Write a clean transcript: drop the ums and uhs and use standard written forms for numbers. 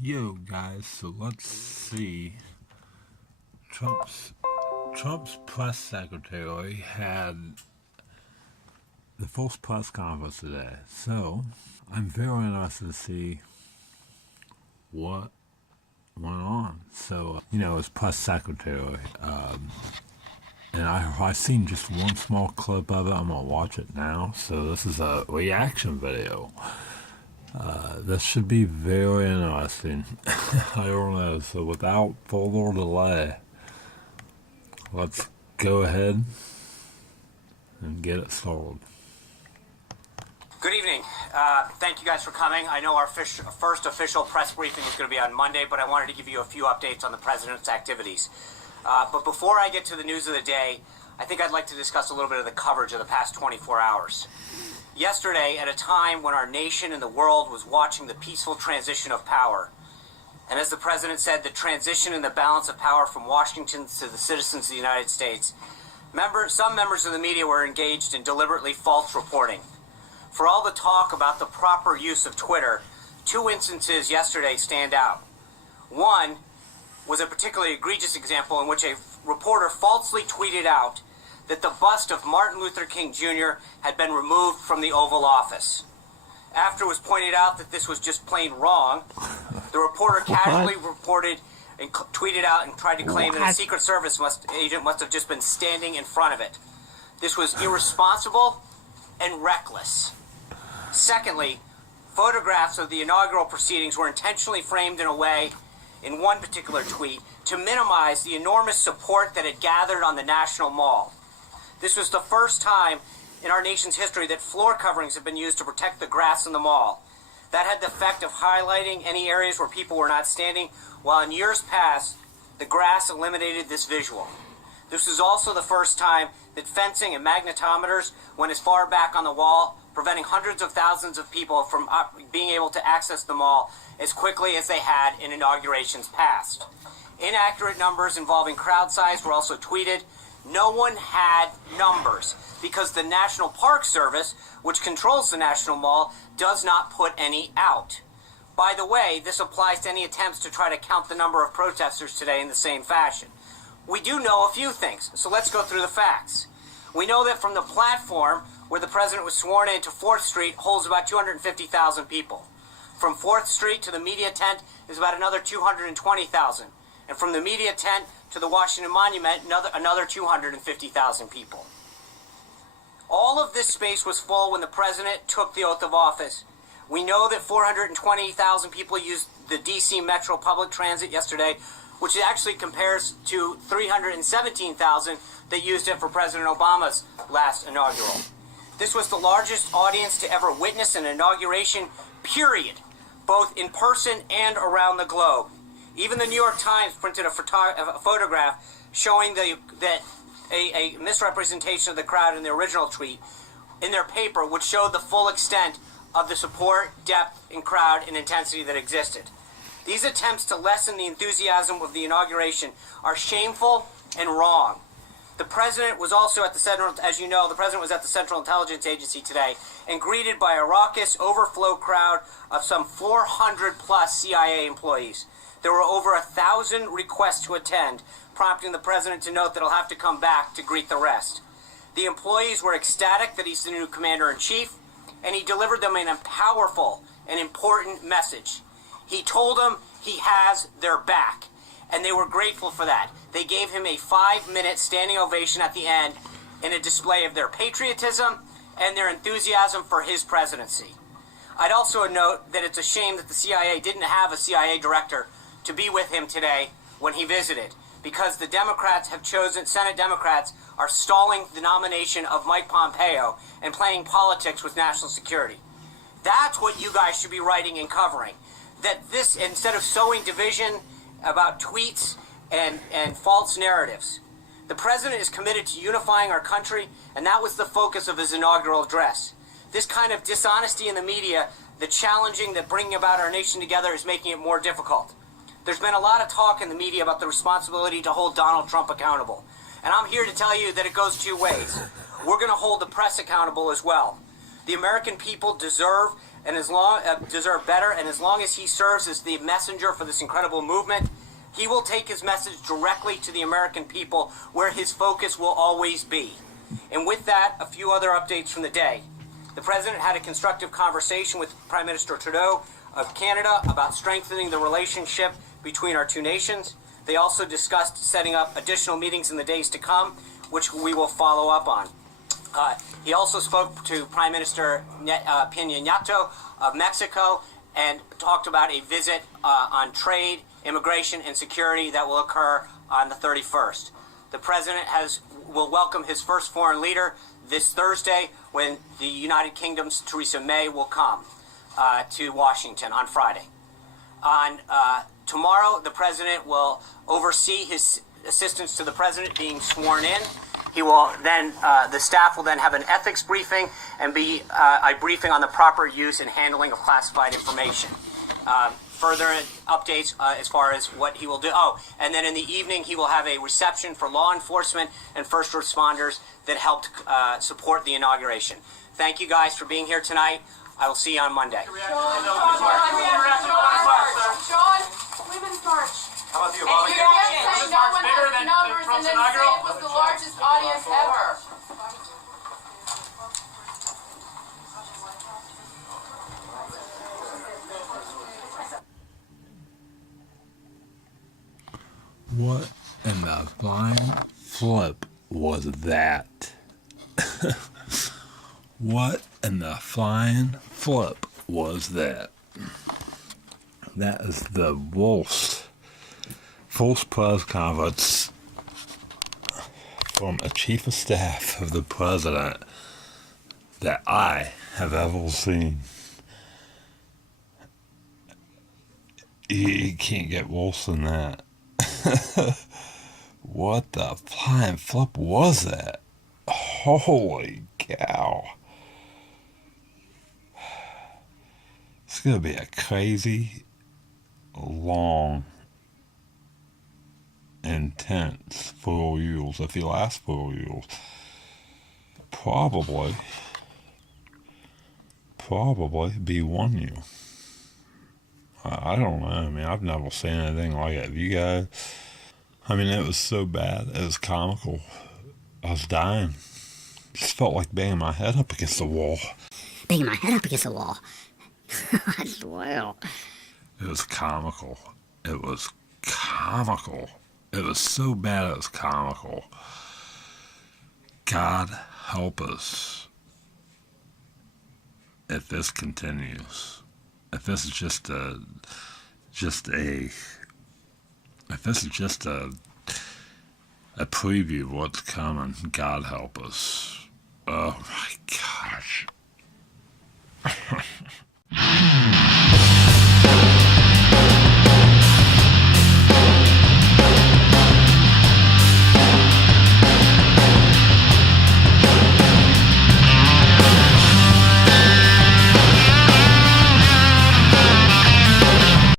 Yo guys, so let's see. Trump's press secretary had the first press conference today. So I'm very interested to see what went on. So as press secretary, and I've seen just one small clip of it. I'm gonna watch it now. So this is a reaction video. This should be very interesting. I don't know. So without further delay, let's go ahead and get it started. Good evening. Thank you guys for coming. I know our first official press briefing is going to be on Monday, but I wanted to give you a few updates on the president's activities. But before I get to the news of the day, I think I'd like to discuss a little bit of the coverage of the past 24 hours. Yesterday, at a time when our nation and the world was watching the peaceful transition of power, and as the president said, the transition and the balance of power from Washington to the citizens of the United States, some members of the media were engaged in deliberately false reporting. For all the talk about the proper use of Twitter, two instances yesterday stand out. One was a particularly egregious example in which a reporter falsely tweeted out that the bust of Martin Luther King Jr. had been removed from the Oval Office. After it was pointed out that this was just plain wrong, the reporter casually reported and tweeted out and tried to claim that a Secret Service agent must have just been standing in front of it. This was irresponsible and reckless. Secondly, photographs of the inaugural proceedings were intentionally framed in a way, in one particular tweet, to minimize the enormous support that had gathered on the National Mall. This was the first time in our nation's history that floor coverings have been used to protect the grass in the mall. That had the effect of highlighting any areas where people were not standing, while in years past, the grass eliminated this visual. This was also the first time that fencing and magnetometers went as far back on the wall, preventing hundreds of thousands of people from being able to access the mall as quickly as they had in inaugurations past. Inaccurate numbers involving crowd size were also tweeted. No one had numbers because the National Park Service, which controls the National Mall, does not put any out. By the way, this applies to any attempts to try to count the number of protesters today in the same fashion. We do know a few things, so let's go through the facts. We know that from the platform where the president was sworn in to 4th Street holds about 250,000 people. From 4th Street to the media tent is about another 220,000. And from the media tent to the Washington Monument, another 250,000 people. All of this space was full when the president took the oath of office. We know that 420,000 people used the D.C. Metro public transit yesterday, which actually compares to 317,000 that used it for President Obama's last inaugural. This was the largest audience to ever witness an inauguration, period, both in person and around the globe. Even the New York Times printed a photograph showing that a misrepresentation of the crowd in the original tweet in their paper would show the full extent of the support, depth, and crowd and intensity that existed. These attempts to lessen the enthusiasm of the inauguration are shameful and wrong. The president was also at the Central, as you know, the president was at the Central Intelligence Agency today and greeted by a raucous overflow crowd of some 400 plus CIA employees. There were over 1,000 requests to attend, prompting the president to note that he'll have to come back to greet the rest. The employees were ecstatic that he's the new commander-in-chief, and he delivered them a powerful and important message. He told them he has their back, and they were grateful for that. They gave him a 5-minute standing ovation at the end in a display of their patriotism and their enthusiasm for his presidency. I'd also note that it's a shame that the CIA didn't have a CIA director to be with him today when he visited, because the Democrats have chosen, Senate Democrats are stalling the nomination of Mike Pompeo and playing politics with national security. That's what you guys should be writing and covering. That this, instead of sowing division about tweets and false narratives. The president is committed to unifying our country, and that was the focus of his inaugural address. This kind of dishonesty in the media, the challenging that bringing about our nation together is making it more difficult. There's been a lot of talk in the media about the responsibility to hold Donald Trump accountable. And I'm here to tell you that it goes two ways. We're going to hold the press accountable as well. The American people deserve and deserve better. And as long as he serves as the messenger for this incredible movement, he will take his message directly to the American people, where his focus will always be. And with that, a few other updates from the day. The president had a constructive conversation with Prime Minister Trudeau of Canada about strengthening the relationship between our two nations. They also discussed setting up additional meetings in the days to come, which we will follow up on. He also spoke to Prime Minister Peña Nieto of Mexico and talked about a visit on trade, immigration, and security that will occur on the 31st. The president will welcome his first foreign leader this Thursday, when the United Kingdom's Theresa May will come to Washington on Friday. On tomorrow, the president will oversee his assistants to the president being sworn in. He will then, the staff will then have an ethics briefing and be a briefing on the proper use and handling of classified information. Further updates as far as what he will do. Oh, and then in the evening, he will have a reception for law enforcement and first responders that helped support the inauguration. Thank you guys for being here tonight. I will see you on Monday. Sean, Women's March. How about the And Obama you can't say no one has the numbers and then say it was the largest audience ever. What in the flying flip was that? What in the flying flip was that? That is the worst false press conference from a chief of staff of the president that I have ever seen. You can't get worse than that. What the flying flip was that? Holy cow. It's gonna be a crazy, long, intense 4 years. If he lasts 4 years, probably be 1 year. I don't know. I mean, I've never seen anything like it. Have you guys? I mean, it was so bad. It was comical. I was dying. Just felt like banging my head up against the wall. Banging my head up against the wall. I swear. It was comical. It was comical. It was so bad it was comical. God help us if this continues. If this is just a preview of what's coming, God help us. Oh my gosh.